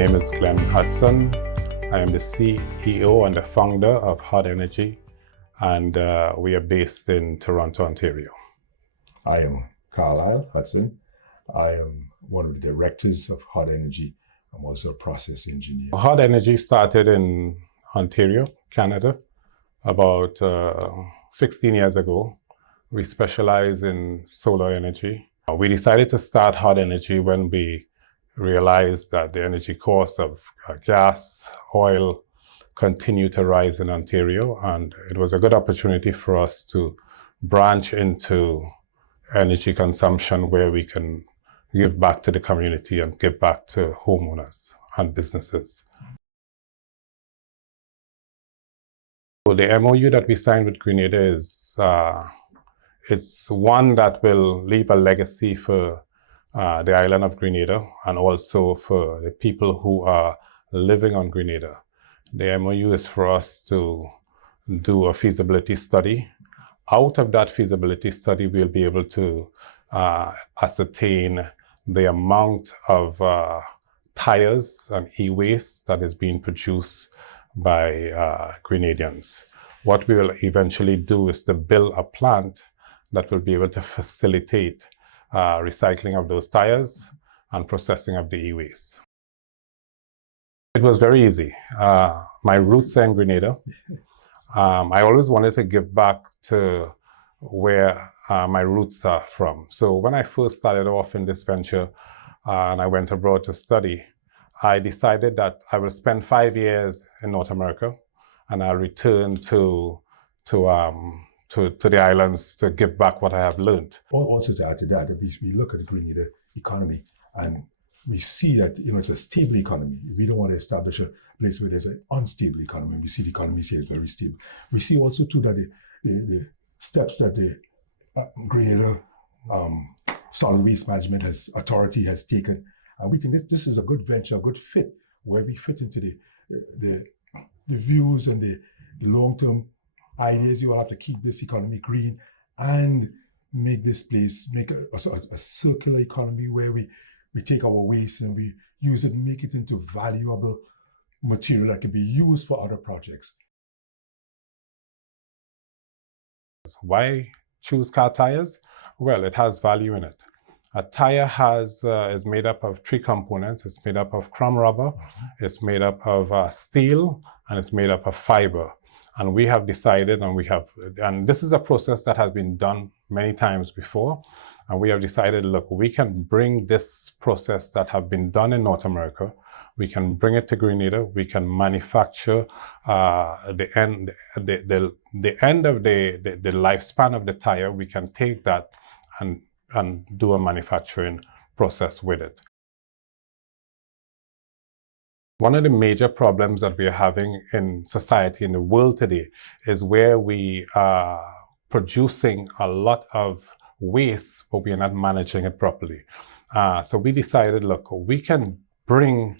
name is Glenn Hudson. I am the CEO and the founder of HUD Energy, and we are based in Toronto, Ontario. I am Carlisle Hudson. I am one of the directors of HUD Energy. I'm also a process engineer. HUD Energy started in Ontario, Canada, about 16 years ago. We specialize in solar energy. We decided to start HUD Energy when we realized that the energy costs of gas, oil continue to rise in Ontario, and it was a good opportunity for us to branch into energy consumption where we can give back to the community and give back to homeowners and businesses. So the MOU that we signed with Grenada is it's one that will leave a legacy for the island of Grenada and also for the people who are living on Grenada. The MOU is for us to do a feasibility study. Out of that feasibility study, we'll be able to ascertain the amount of tires and e-waste that is being produced by Grenadians. What we will eventually do is to build a plant that will be able to facilitate recycling of those tires and processing of the e-waste. It was very easy. My roots are in Grenada. I always wanted to give back to where my roots are from. So when I first started off in this venture and I went abroad to study, I decided that I will spend 5 years in North America and I'll return to the islands to give back what I have learned. Also to add to that, we look at the Grenada economy and we see that it's a stable economy. We don't want to establish a place where there's an unstable economy. We see the economy here is very stable. We see also too that the steps that the Grenada Solid Waste Management Authority has taken, and we think this is a good venture, a good fit, where we fit into the views and the long-term ideas. You will have to keep this economy green and make this place, make a circular economy where we take our waste and we use it, make it into valuable material that can be used for other projects. Why choose car tires? Well, it has value in it. A tire is made up of 3 components. It's made up of chrome rubber, it's made up of steel, and it's made up of fiber. And we have decided, and this is a process that has been done many times before, and we have decided, look, we can bring this process that have been done in North America, we can bring it to Grenada, we can manufacture the end of the lifespan of the tire, we can take that and do a manufacturing process with it. One of the major problems that we are having in society, in the world today, is where we are producing a lot of waste, but we are not managing it properly. So we decided, look, we can bring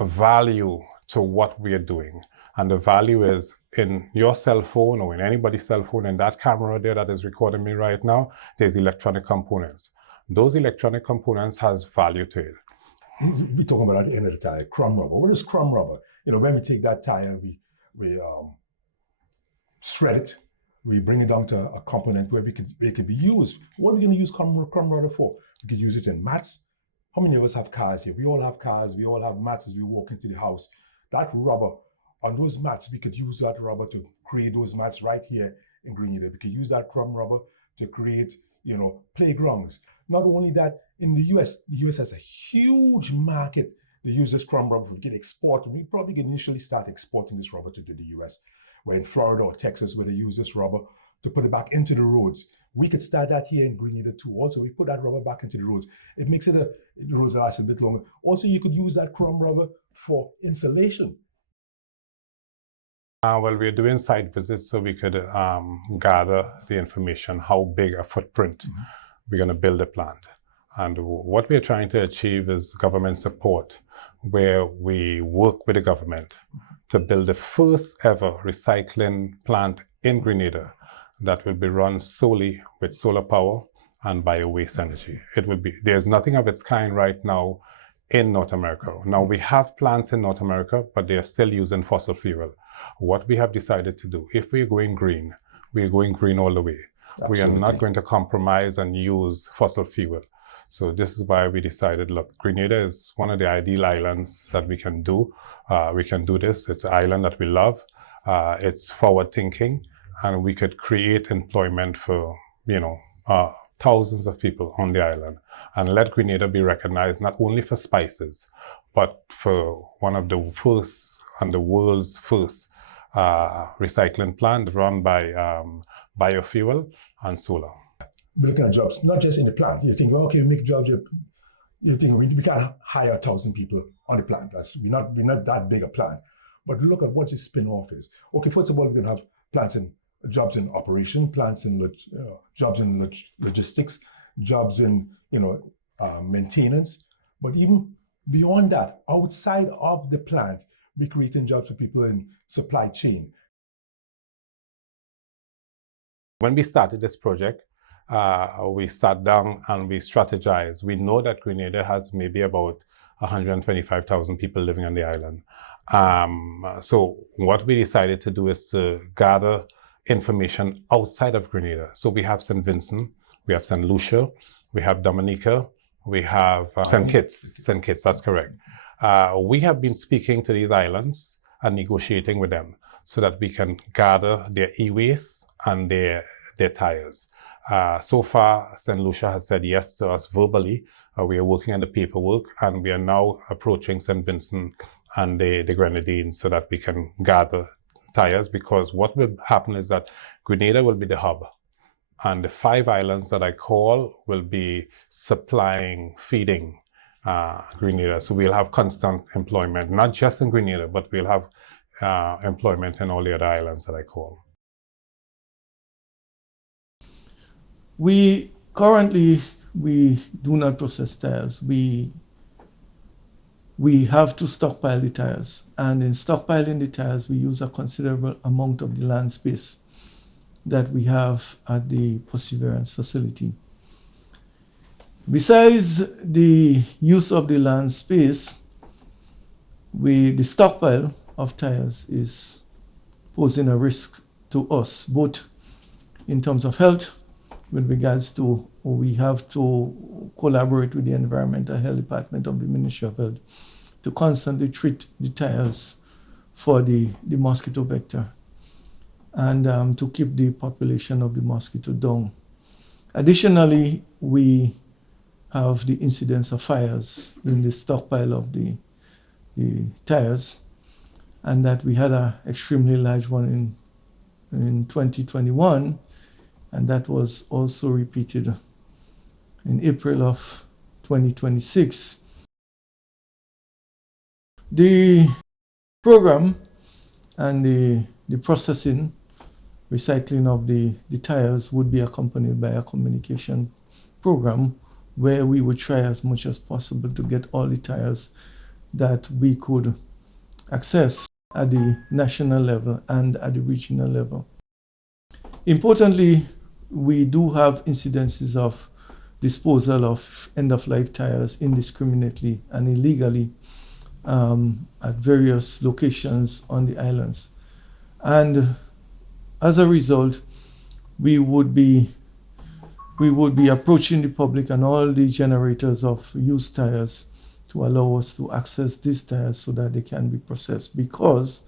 a value to what we are doing. And the value is in your cell phone or in anybody's cell phone, in that camera there that is recording me right now, there's electronic components. Those electronic components has value to it. We're talking about at the end of the tire, chrome rubber. What is chrome rubber? When we take that tire, we shred it, we bring it down to a component where it could be used. What are we going to use chrome rubber for? We could use it in mats. How many of us have cars here? We all have cars, we all have mats as we walk into the house. That rubber, on those mats, we could use that rubber to create those mats right here in Grenada. We could use that chrome rubber to create, playgrounds. Not only that, in the US has a huge market. They use this chrome rubber to get exported. We probably can initially start exporting this rubber to the US. Where in Florida or Texas, where they use this rubber to put it back into the roads. We could start that here in Grenada too. Also, we put that rubber back into the roads. It makes the roads last a bit longer. Also, you could use that chrome rubber for insulation. Well, we're doing site visits so we could gather the information, how big a footprint we're going to build a plant. And what we're trying to achieve is government support, where we work with the government to build the first ever recycling plant in Grenada that will be run solely with solar power and bio-waste energy. There's nothing of its kind right now in North America. Now, we have plants in North America, but they are still using fossil fuel. What we have decided to do, if we're going green, we're going green all the way. Absolutely. We are not going to compromise and use fossil fuel. So this is why we decided, look, Grenada is one of the ideal islands that we can do. We can do this. It's an island that we love. It's forward thinking, and we could create employment for, thousands of people on the island, and let Grenada be recognized not only for spices, but for one of the first and the world's first recycling plant run by biofuel and solar. We're looking at jobs, not just in the plant. You think, well, okay, we make jobs. You think we can't hire 1,000 people on the plant. We're not that big a plant. But look at what the spin-off is. Okay, first of all, we're going to have jobs in operation, jobs in logistics, jobs in maintenance. But even beyond that, outside of the plant, we're creating jobs for people in supply chain. When we started this project, we sat down and we strategized. We know that Grenada has maybe about 125,000 people living on the island. So what we decided to do is to gather information outside of Grenada. So we have St. Vincent, we have St. Lucia, we have Dominica, we have St. Kitts, that's correct. We have been speaking to these islands and negotiating with them so that we can gather their e-waste and their tires. So far, St. Lucia has said yes to us verbally. We are working on the paperwork, and we are now approaching St. Vincent and the Grenadines so that we can gather tires, because what will happen is that Grenada will be the hub, and the 5 islands that I call will be feeding Grenada. So we'll have constant employment, not just in Grenada, but we'll have employment in all the other islands that I call. Currently, we do not process tires. We have to stockpile the tires, and in stockpiling the tires, we use a considerable amount of the land space that we have at the Perseverance facility. Besides the use of the land space, the stockpile of tires is posing a risk to us, both in terms of health, with regards to we have to collaborate with the Environmental Health Department of the Ministry of Health to constantly treat the tires for the mosquito vector, and to keep the population of the mosquito down. Additionally, we have the incidence of fires in the stockpile of the tires, and that we had an extremely large one in 2021, and that was also repeated in April of 2026. The program and the processing, recycling of the tires would be accompanied by a communication program where we would try as much as possible to get all the tires that we could access at the national level and at the regional level. Importantly, we do have incidences of disposal of end-of-life tires indiscriminately and illegally at various locations on the islands. And as a result, we would be approaching the public and all the generators of used tires to allow us to access these tires so that they can be processed, because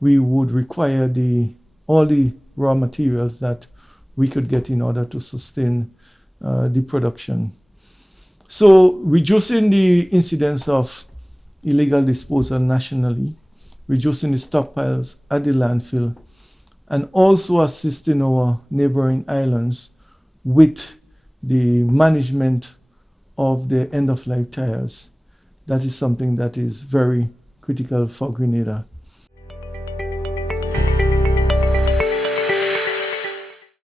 we would require all the raw materials that we could get in order to sustain the production. So reducing the incidence of illegal disposal nationally, reducing the stockpiles at the landfill, and also assisting our neighboring islands with the management of the end-of-life tires. That is something that is very critical for Grenada.